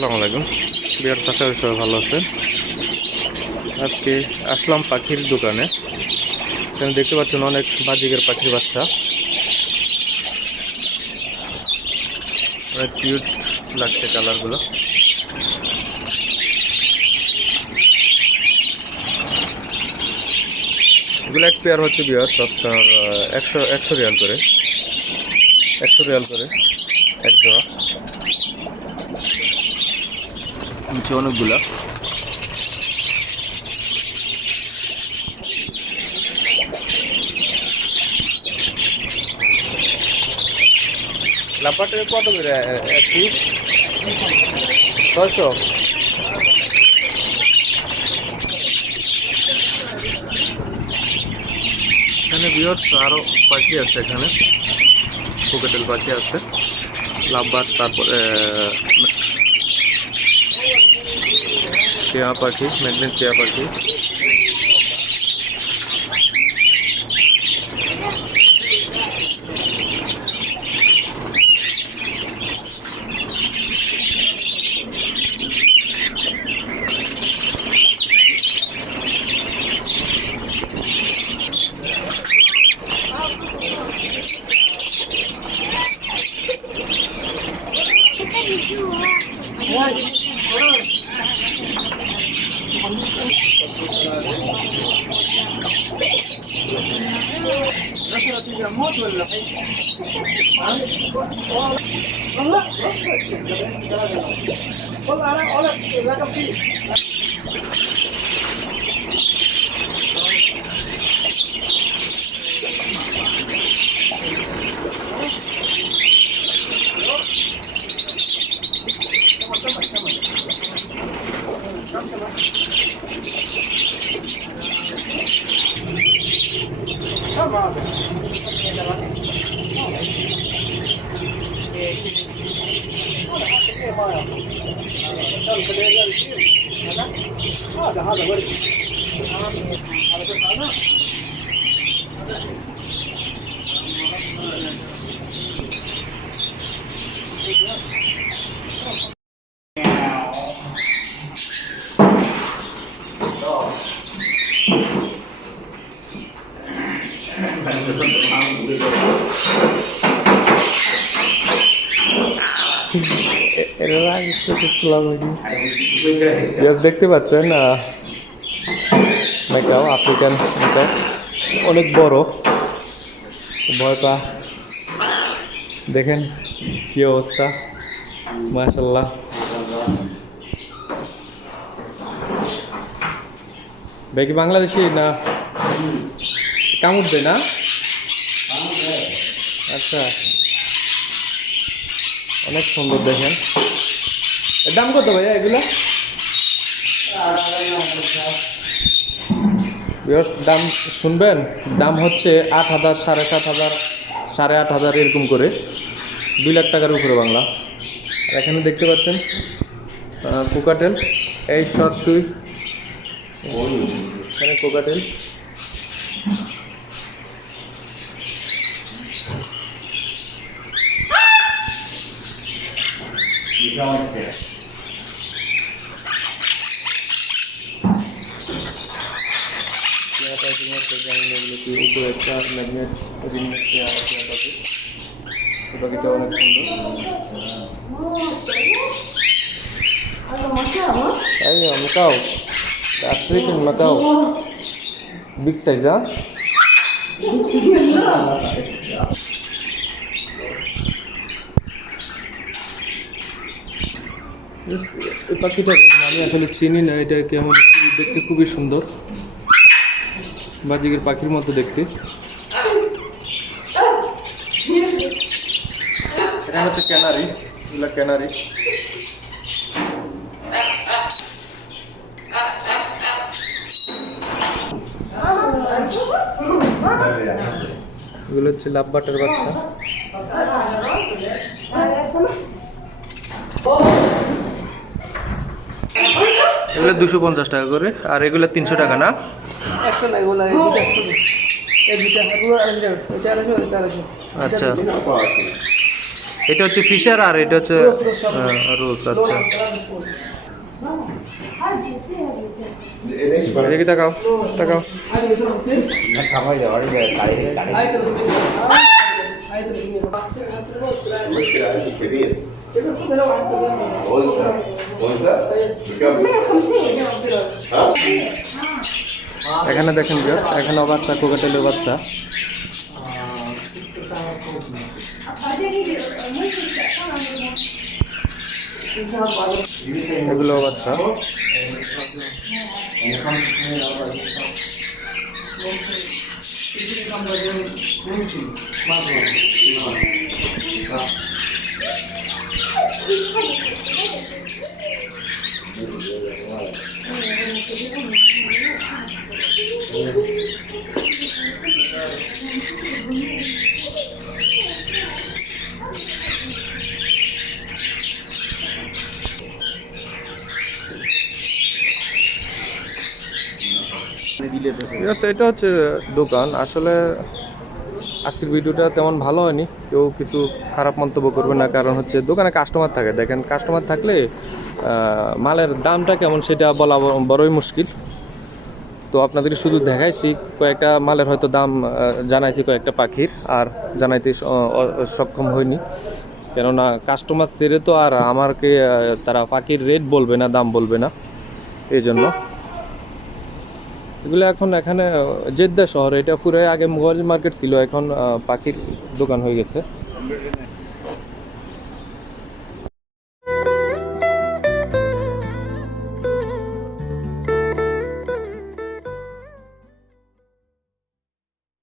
আসসালামু আলাইকুম বিয়ার আশা করি সবাই ভালো আছেন। আজকে আসলাম পাখির দোকানে। এখানে দেখতে পাচ্ছেন অনেক বাজিকের পাখির বাচ্চা, অনেক কিউট লাগছে কালারগুলো। এগুলো এক পেয়ার হচ্ছে বিয়ার আপনার 100 রিয়াল করে, 100 রিয়াল করে এক জোড়া। নিচে অনেকগুলা। লাপাটে কত করে এক পিস? 600। এখানে বিয়ার্স আরো পাখি আছে, এখানে কোকাটেল পাখি আছে, লাভবার্ড, তারপরে টিয়া পাখি, ম্যাগনেট টিয়া পাখি। দেখতে পাচ্ছেন মেকাও, আফ্রিকান মেকাও, অনেক বড়। ভয়টা দেখেন কি অবস্থা, মাশাআল্লাহ। ভাই কি বাংলাদেশি না? কামড় দেয় না? আচ্ছা, অনেক সুন্দর। দেখেন এর দাম কত ভাইয়া এগুলা? দাম শুনবেন, দাম হচ্ছে 8,000, 7,500, 8,500 এরকম করে, 2 লাখ টাকার উপরে বাংলা। আর এখানে দেখতে পাচ্ছেন কোকাটেল, এই শর্ট তুই এখানে কোকাটেল। উপরে একটা ম্যাগনেট পাখিটা অনেক সুন্দর। Ayo, Macau. African Macau. Big size, huh? এই পাখিটা আমি আসলে চিনি না, এটা কেমন দেখতে, খুবই সুন্দর, বাজিকের পাখির মতো দেখতে। এটা হচ্ছে ক্যানারি, এগুলো ক্যানারি। এগুলো হচ্ছে লাভবার্ডের বাচ্চা। এগুলো 250 টাকা করে, আর এগুলো 300 টাকা না? আচ্ছা, এটা হচ্ছে ফিশার আর এটা হচ্ছে রোজ। আচ্ছা এদিকে তাকাও তাকাও। এখানে দেখেন এখানে বাচ্চা কোকাটেলের বাচ্চা। এগুলো বাচ্চা। এটা হচ্ছে দোকান। আসলে আজকের ভিডিওটা তেমন ভালো হয়নি, কেউ কিছু খারাপ মন্তব্য করবে না, কারণ হচ্ছে দোকানে কাস্টমার থাকে। দেখেন কাস্টমার থাকলে মালের দামটা কেমন সেটা বলা বড়ই মুশকিল। তো আপনাদের শুধু দেখাইছি কয়েকটা মালের, হয়তো দাম জানাইছি কয়েকটা পাখির, আর জানাইতে সক্ষম হয়নি, কেননা কাস্টমার ছেড়ে তো আর আমাকে তারা পাখির রেট বলবে না, দাম বলবে না, এই জন্য। এগুলো এখন এখানে জেদ্দা শহরে, এটা পুরো আগে মোবাইল মার্কেট ছিল, এখন পাখির দোকান হয়ে গেছে।